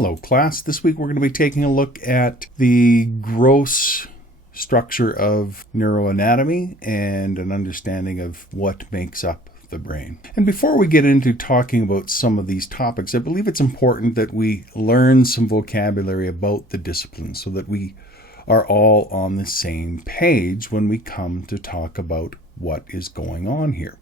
Hello class, this week we're going to be taking a look at the gross structure of neuroanatomy and an understanding of what makes up the brain. And before we get into talking about some of these topics, I believe it's important that we learn some vocabulary about the discipline so that we are all on the same page when we come to talk about what is going on here.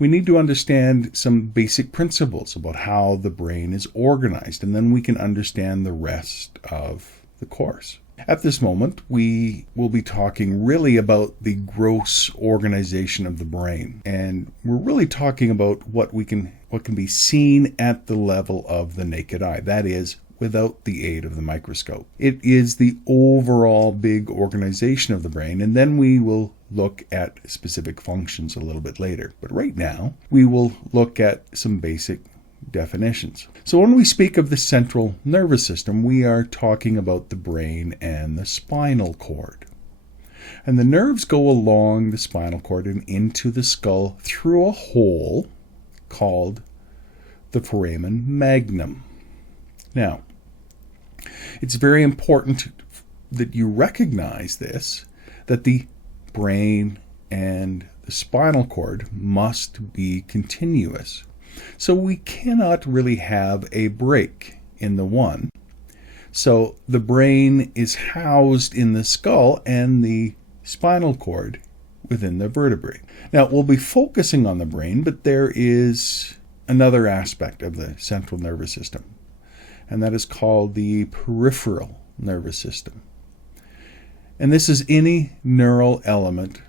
We need to understand some basic principles about how the brain is organized, and then we can understand the rest of the course. At this moment, we will be talking really about the gross organization of the brain, and we're really talking about what can be seen at the level of the naked eye. That is, without the aid of the microscope. It is the overall big organization of the brain, and then we will look at specific functions a little bit later. But right now, we will look at some basic definitions. So when we speak of the central nervous system, we are talking about the brain and the spinal cord. And the nerves go along the spinal cord and into the skull through a hole called the foramen magnum. Now, it's very important that you recognize this, that the brain and the spinal cord must be continuous. So we cannot really have a break in the one. So the brain is housed in the skull and the spinal cord within the vertebrae. Now, we'll be focusing on the brain, but there is another aspect of the central nervous system, and that is called the peripheral nervous system. And this is any neural element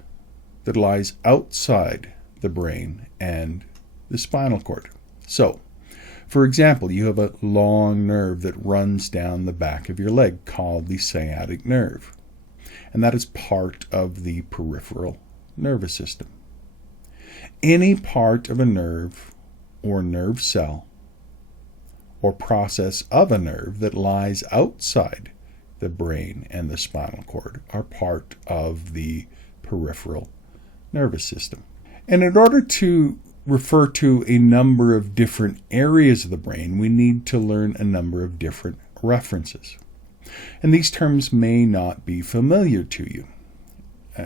that lies outside the brain and the spinal cord. So, for example, you have a long nerve that runs down the back of your leg called the sciatic nerve, and that is part of the peripheral nervous system. Any part of a nerve or nerve cell or process of a nerve that lies outside the brain and the spinal cord are part of the peripheral nervous system. And in order to refer to a number of different areas of the brain, we need to learn a number of different references. And these terms may not be familiar to you.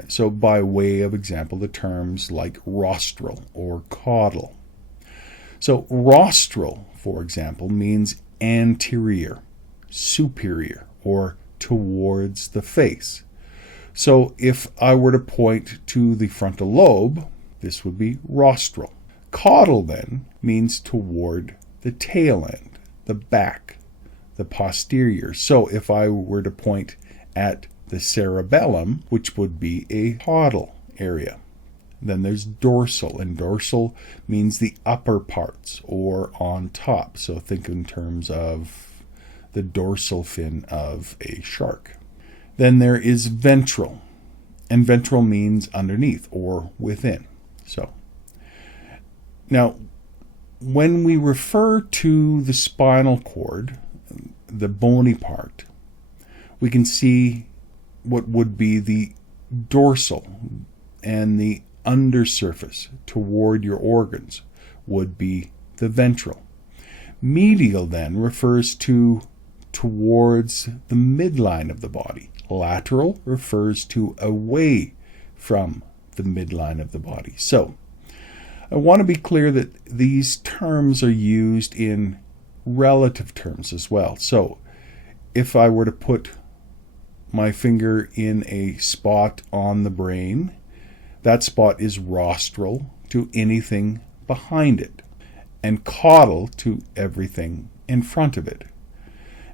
So by way of example, the terms like rostral or caudal. So rostral, for example, means anterior, superior, or towards the face. So if I were to point to the frontal lobe, this would be rostral. Caudal then means toward the tail end, the back, the posterior. So if I were to point at the cerebellum, which would be a caudal area. Then there's dorsal, and dorsal means the upper parts or on top. So think in terms of the dorsal fin of a shark. Then there is ventral, and ventral means underneath or within. So now, when we refer to the spinal cord, the bony part, we can see what would be the dorsal, and the undersurface toward your organs would be the ventral. Medial then refers to towards the midline of the body. Lateral refers to away from the midline of the body. So, I want to be clear that these terms are used in relative terms as well. So, if I were to put my finger in a spot on the brain, that spot is rostral to anything behind it, and caudal to everything in front of it.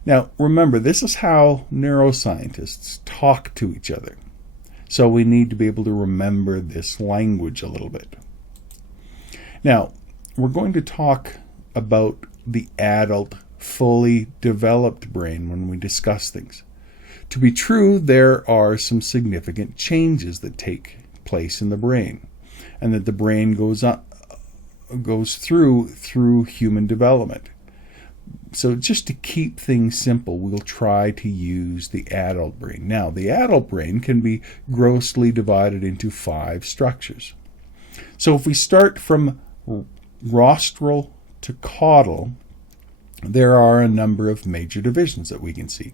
Now, remember, this is how neuroscientists talk to each other. So we need to be able to remember this language a little bit. Now, we're going to talk about the adult, fully developed brain when we discuss things. To be true, there are some significant changes that take place in the brain, and that the brain goes through human development. So just to keep things simple, we'll try to use the adult brain. Now, the adult brain can be grossly divided into 5 structures. So if we start from rostral to caudal, there are a number of major divisions that we can see.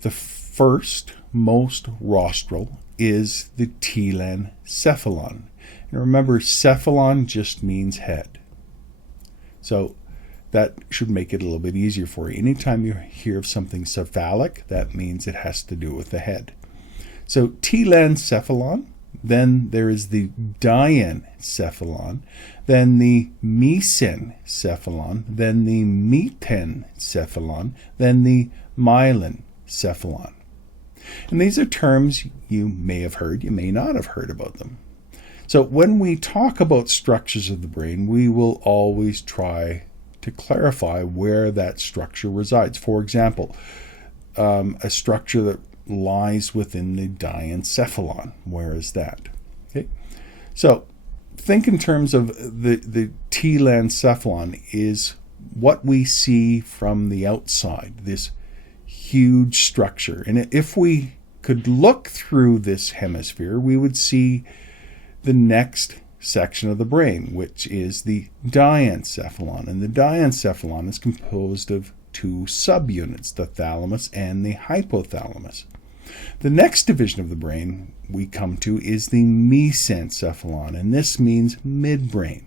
The first, most rostral, is the telencephalon. And remember, cephalon just means head. So that should make it a little bit easier for you. Anytime you hear of something cephalic, that means it has to do with the head. So telencephalon, then there is the diencephalon, then the mesencephalon, then the metencephalon, then the myelencephalon. And these are terms you may have heard, you may not have heard about them. So when we talk about structures of the brain, we will always try to clarify where that structure resides. For example, a structure that lies within the diencephalon. Where is that? Okay, so think in terms of the telencephalon is what we see from the outside, this huge structure. And if we could look through this hemisphere, we would see the next section of the brain, which is the diencephalon. And the diencephalon is composed of two subunits, the thalamus and the hypothalamus. The next division of the brain we come to is the mesencephalon, and this means midbrain.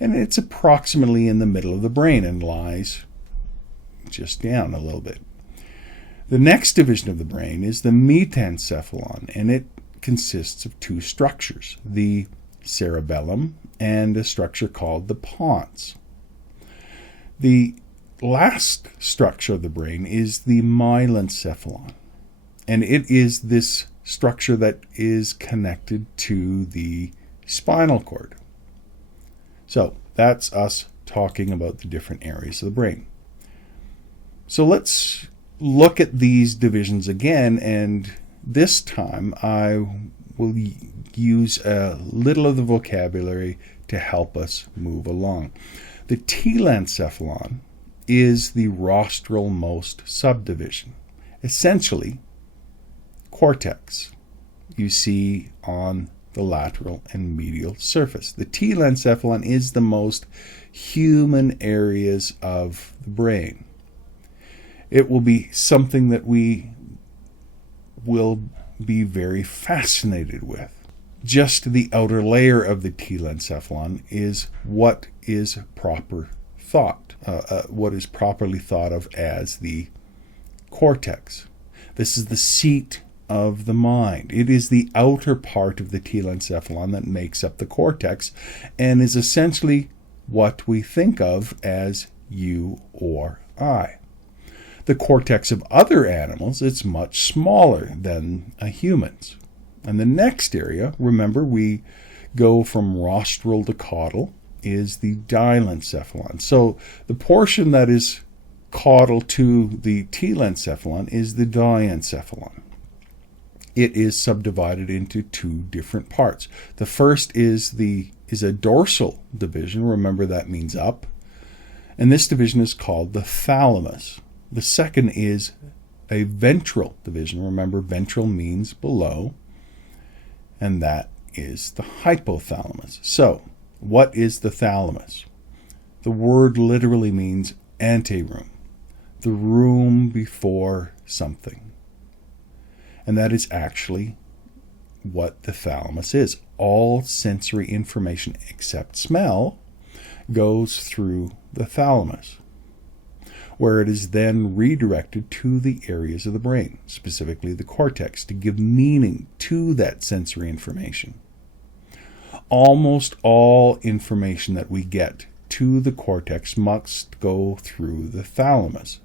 And it's approximately in the middle of the brain and lies just down a little bit. The next division of the brain is the metencephalon, and it consists of two structures, the cerebellum and a structure called the pons. The last structure of the brain is the myelencephalon, and it is this structure that is connected to the spinal cord. So that's us talking about the different areas of the brain. So let's look at these divisions again, and this time I will use a little of the vocabulary to help us move along. The telencephalon is the rostralmost subdivision, essentially cortex you see on the lateral and medial surface. The telencephalon is the most human areas of the brain. It will be something that we will be very fascinated with. Just the outer layer of the telencephalon is what is proper thought, what is properly thought of as the cortex. This is the seat of the mind. It is the outer part of the telencephalon that makes up the cortex and is essentially what we think of as you or I. The cortex of other animals, it's much smaller than a human's. And the next area, remember we go from rostral to caudal, is the diencephalon. So the portion that is caudal to the telencephalon is the diencephalon. It is subdivided into two different parts. The first is a dorsal division. Remember that means up. And this division is called the thalamus. The second is a ventral division. Remember, ventral means below, and that is the hypothalamus. So, what is the thalamus? The word literally means anteroom, the room before something. And that is actually what the thalamus is. All sensory information except smell goes through the thalamus, where it is then redirected to the areas of the brain, specifically the cortex, to give meaning to that sensory information. Almost all information that we get to the cortex must go through the thalamus.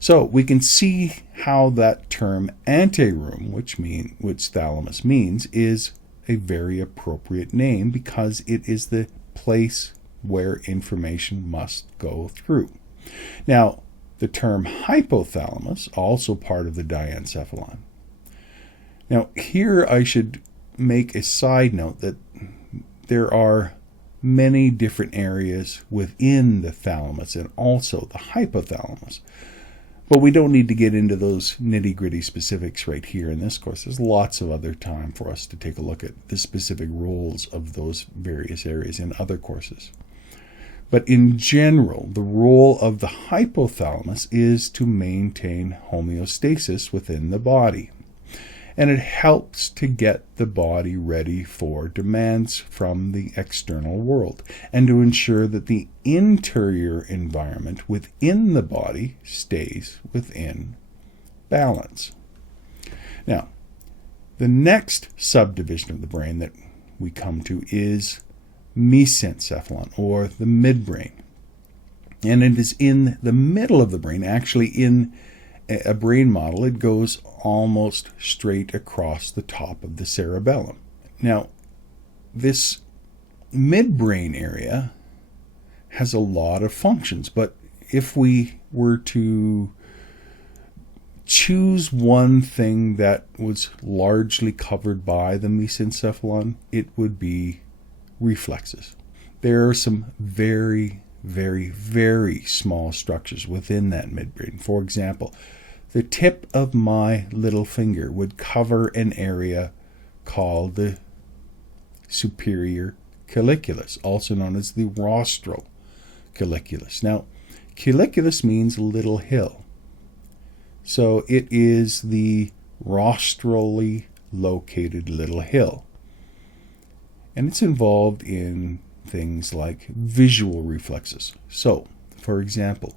So we can see how that term anteroom, which thalamus means, is a very appropriate name because it is the place where information must go through. Now, the term hypothalamus, also part of the diencephalon. Now, here I should make a side note that there are many different areas within the thalamus and also the hypothalamus. But we don't need to get into those nitty-gritty specifics right here in this course. There's lots of other time for us to take a look at the specific roles of those various areas in other courses. But in general, the role of the hypothalamus is to maintain homeostasis within the body. And it helps to get the body ready for demands from the external world and to ensure that the interior environment within the body stays within balance. Now, the next subdivision of the brain that we come to is mesencephalon, or the midbrain. And it is in the middle of the brain. Actually, in a brain model, it goes almost straight across the top of the cerebellum. Now, this midbrain area has a lot of functions, but if we were to choose one thing that was largely covered by the mesencephalon, it would be reflexes. There are some very, very, very small structures within that midbrain. For example, the tip of my little finger would cover an area called the superior colliculus, also known as the rostral colliculus. Now, colliculus means little hill. So it is the rostrally located little hill. And it's involved in things like visual reflexes. So, for example,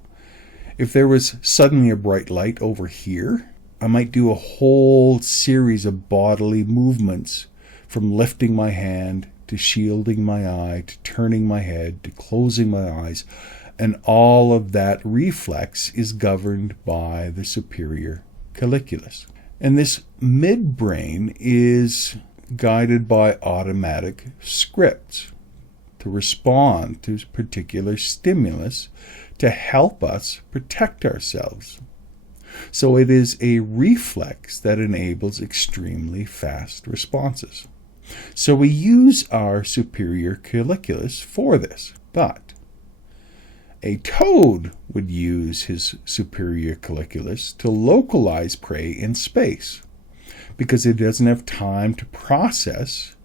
if there was suddenly a bright light over here, I might do a whole series of bodily movements, from lifting my hand to shielding my eye to turning my head to closing my eyes, and all of that reflex is governed by the superior colliculus. And this midbrain is guided by automatic scripts to respond to particular stimulus to help us protect ourselves. So it is a reflex that enables extremely fast responses. So we use our superior colliculus for this, but a toad would use his superior colliculus to localize prey in space, because it doesn't have time to process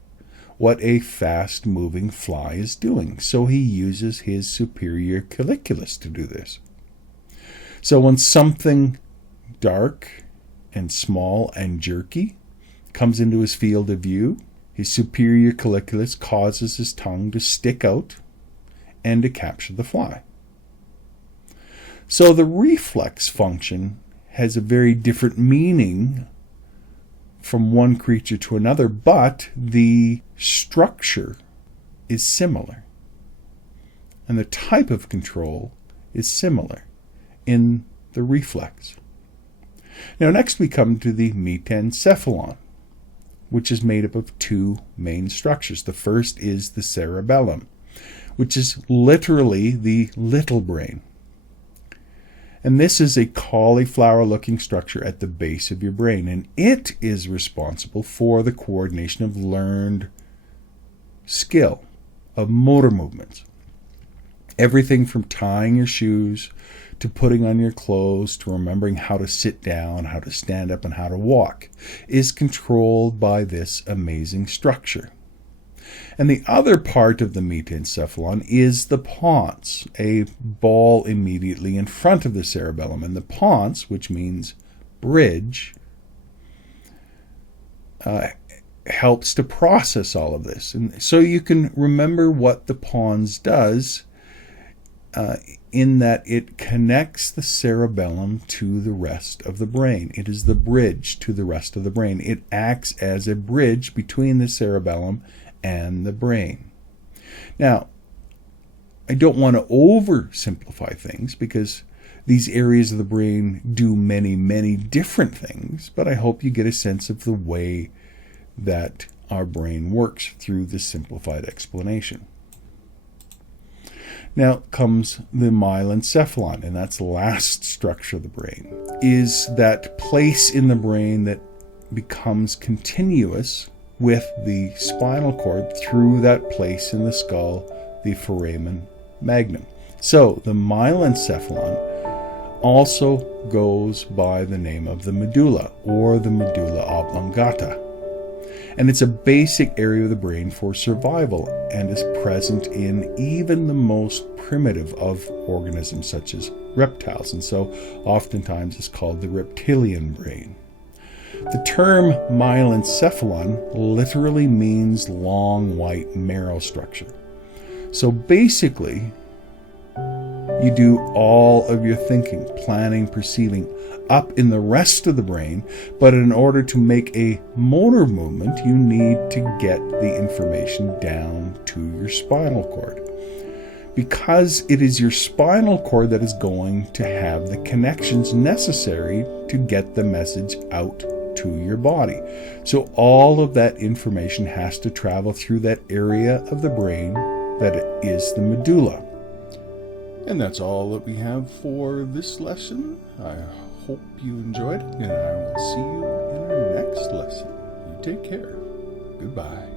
what a fast-moving fly is doing. So he uses his superior colliculus to do this. So when something dark and small and jerky comes into his field of view, his superior colliculus causes his tongue to stick out and to capture the fly. So the reflex function has a very different meaning from one creature to another, but the structure is similar. And the type of control is similar in the reflex. Now next we come to the metencephalon, which is made up of two main structures. The first is the cerebellum, which is literally the little brain. And this is a cauliflower-looking structure at the base of your brain, and it is responsible for the coordination of learned skill, of motor movements. Everything from tying your shoes to putting on your clothes to remembering how to sit down, how to stand up, and how to walk is controlled by this amazing structure. And the other part of the metencephalon is the pons, a ball immediately in front of the cerebellum. And the pons, which means bridge, helps to process all of this. And so you can remember what the pons does in that it connects the cerebellum to the rest of the brain. It is the bridge to the rest of the brain. It acts as a bridge between the cerebellum and the brain. Now, I don't want to oversimplify things because these areas of the brain do many, many different things, but I hope you get a sense of the way that our brain works through this simplified explanation. Now comes the myelencephalon, and that's the last structure of the brain, is that place in the brain that becomes continuous with the spinal cord through that place in the skull, the foramen magnum. So the myelencephalon also goes by the name of the medulla, or the medulla oblongata. And it's a basic area of the brain for survival and is present in even the most primitive of organisms such as reptiles, and so oftentimes it's called the reptilian brain. The term myelencephalon literally means long white marrow structure. So basically, you do all of your thinking, planning, perceiving up in the rest of the brain, but in order to make a motor movement, you need to get the information down to your spinal cord. Because it is your spinal cord that is going to have the connections necessary to get the message out to your body. So all of that information has to travel through that area of the brain that is the medulla. And that's all that we have for this lesson. I hope you enjoyed it, and I will see you in our next lesson. You take care. Goodbye.